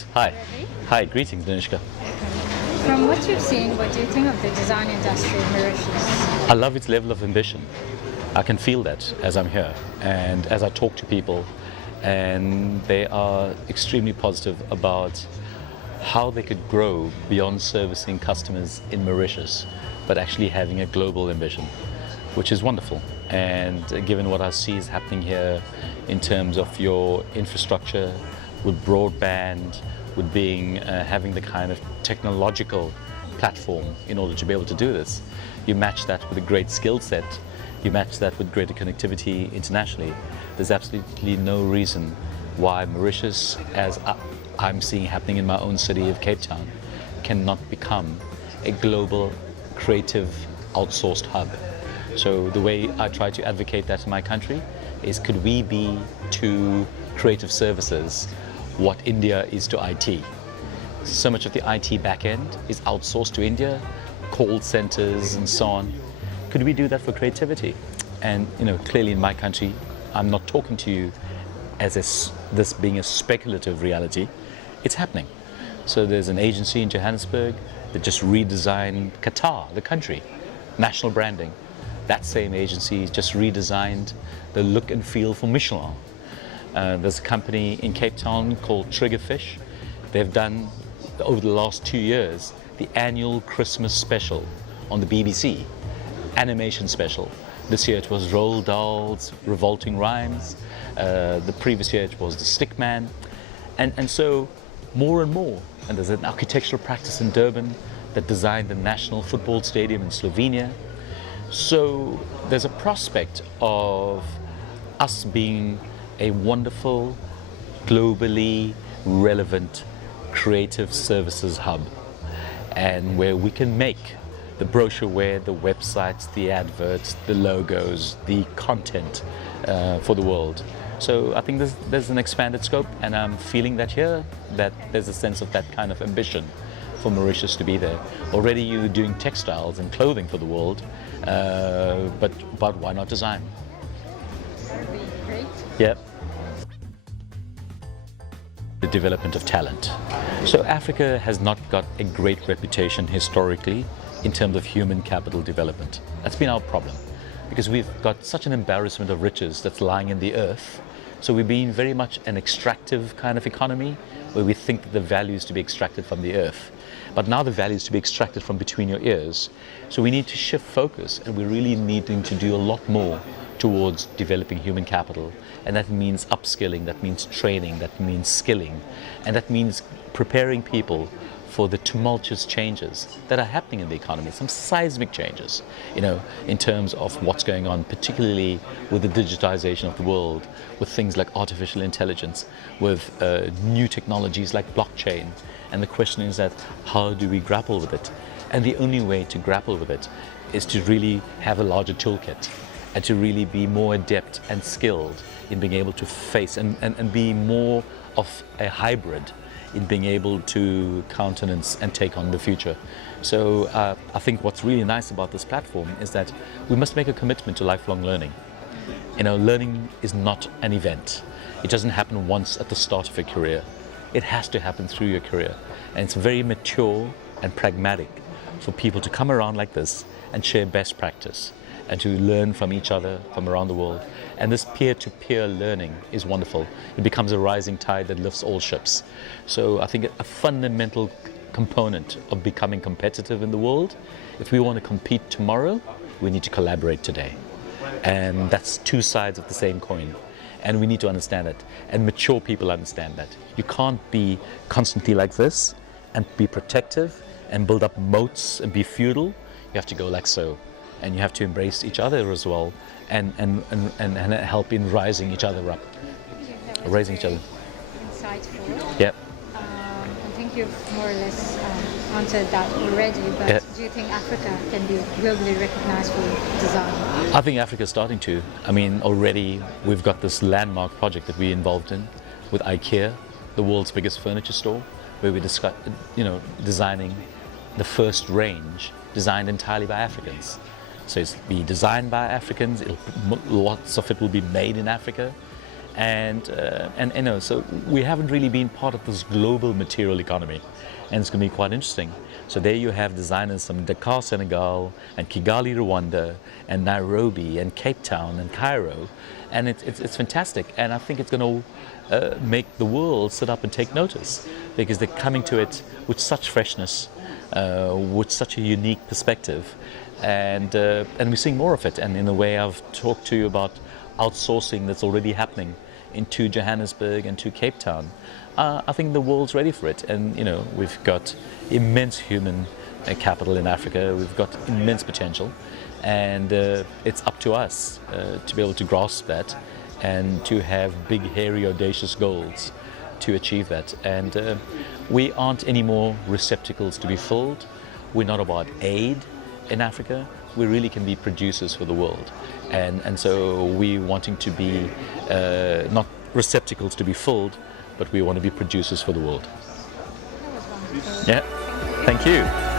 Great. Hi. Ravi. Hi. Greetings, Danishka. From what you've seen, what do you think of the design industry in Mauritius? I love its level of ambition. I can feel that as I'm here and as I talk to people, and they are extremely positive about how they could grow beyond servicing customers in Mauritius, but actually having a global ambition, which is wonderful. And given what I see is happening here in terms of your infrastructure, with broadband, with having the kind of technological platform in order to be able to do this, you match that with a great skill set, you match that with greater connectivity internationally. There's absolutely no reason why Mauritius, as I'm seeing happening in my own city of Cape Town, cannot become a global creative outsourced hub. So the way I try to advocate that in my country is, could we be to creative services what India is to IT? So much of the IT back end is outsourced to India, call centers and so on. Could we do that for creativity? And clearly in my country, I'm not talking to you as this being a speculative reality. It's happening. So there's an agency in Johannesburg that just redesigned Qatar, the country, national branding. That same agency just redesigned the look and feel for Michelin. There's a company in Cape Town called Triggerfish. They've done, over the last 2 years, the annual Christmas special on the BBC, animation special. This year it was Roald Dahl's Revolting Rhymes. The previous year it was The Stickman. And so more and more. And there's an architectural practice in Durban that designed the National Football Stadium in Slovenia. So there's a prospect of us being a wonderful, globally relevant creative services hub, and where we can make the brochureware, the websites, the adverts, the logos, the content for the world. So I think there's an expanded scope, and I'm feeling that here, that there's a sense of that kind of ambition for Mauritius to be there. Already you're doing textiles and clothing for the world, but why not design? That would be great. Yep. The development of talent. So Africa has not got a great reputation historically in terms of human capital development. That's been our problem, because we've got such an embarrassment of riches that's lying in the earth. So we've been very much an extractive kind of economy, where we think that the value is to be extracted from the earth. But now the value is to be extracted from between your ears. So we need to shift focus, and we're really needing to do a lot more towards developing human capital. And that means upskilling, that means training, that means skilling, and that means preparing people for the tumultuous changes that are happening in the economy, some seismic changes, in terms of what's going on, particularly with the digitization of the world, with things like artificial intelligence, with new technologies like blockchain. And the question is that, how do we grapple with it? And the only way to grapple with it is to really have a larger toolkit, and to really be more adept and skilled in being able to face and be more of a hybrid in being able to countenance and take on the future. So I think what's really nice about this platform is that we must make a commitment to lifelong learning. Learning is not an event. It doesn't happen once at the start of a career. It has to happen through your career. And it's very mature and pragmatic for people to come around like this and share best practice, and to learn from each other from around the world. And this peer-to-peer learning is wonderful. It becomes a rising tide that lifts all ships. So I think a fundamental component of becoming competitive in the world, if we want to compete tomorrow, we need to collaborate today. And that's two sides of the same coin. And we need to understand it. And mature people understand that. You can't be constantly like this and be protective and build up moats and be feudal. You have to go like so. And you have to embrace each other as well, and help in rising each other up, raising each other. Insightful. Yep. I think you've more or less answered that already, but Yeah. do you think Africa can be globally recognized for design? I think Africa is starting to. Already we've got this landmark project that we're involved in with Ikea, the world's biggest furniture store, where we discuss, designing the first range designed entirely by Africans. So it's be designed by Africans, lots of it will be made in Africa, and you know, so we haven't really been part of this global material economy, and it's going to be quite interesting. So there you have designers from Dakar, Senegal, and Kigali, Rwanda, and Nairobi, and Cape Town, and Cairo, and it's fantastic. And I think it's going to make the world sit up and take notice, because they're coming to it with such freshness, with such a unique perspective, and we're seeing more of it. And in a way, I've talked to you about outsourcing that's already happening into Johannesburg and to Cape Town. I think the world's ready for it, and you know, we've got immense human capital in Africa. We've got immense potential, and it's up to us to be able to grasp that and to have big, hairy, audacious goals to achieve that. And we aren't any more receptacles to be filled. We're not about aid in Africa. We really can be producers for the world, and so we're wanting to be not receptacles to be filled, but we want to be producers for the world. That was wonderful. Yeah, thank you.